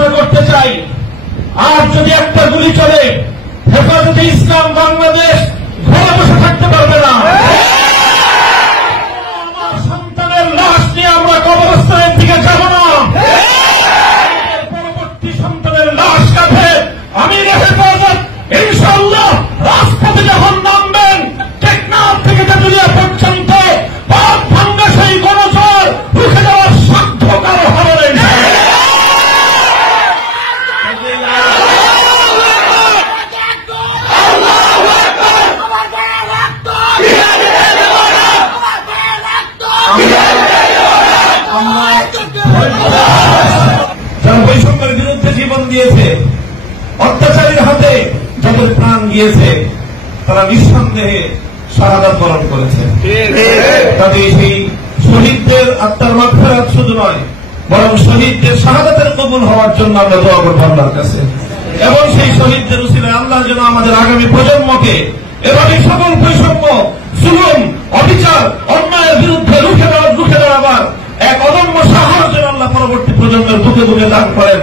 ঘোষণা করতে চাই, আর যদি একটা গুলি চলে হেফাজতে ইসলাম বাংলাদেশ ঘরে বসে থাকতে পারবে না। আমার সন্তানের লাশ নিয়ে আমরা কবরস্থানের দিকে যাব না। পরবর্তী সন্তানের লাশ কাঁধে আমির হেফাজত ইনশাআল্লাহ রাজপথে যখন নামবেন, টেকনাফ থেকে তেঁতুলিয়া পর্যন্ত পাক ভাঙ্গা সেই গণজোয়ার রুখে দেওয়ার সাধ্য কারো হবে না। যারা বৈষম্যের বিরুদ্ধে জীবন দিয়েছে, অত্যাচারীর হাতে যাদের প্রাণ গিয়েছে, তারা নিঃসন্দেহে শাহাদাত বরণ করেছে। তবে সেই শহীদদের আত্মার মাগফিরাত শুধু নয়, বরং শহীদদের শাহাদাতের কবুল হওয়ার জন্য আমরা দোয়া করব আল্লাহর কাছে। এবং সেই শহীদদের উসিলায় আল্লাহ যেন আমাদের আগামী প্রজন্মকে এভাবে সকল বৈষম্য, জুলুম, অবিচার, অন্যায়ের বিরুদ্ধে রুখে দেওয়ার এক অদম্য সাহস যেন আল্লাহ পরবর্তী প্রজন্মের বুকে বুকে দান করেন।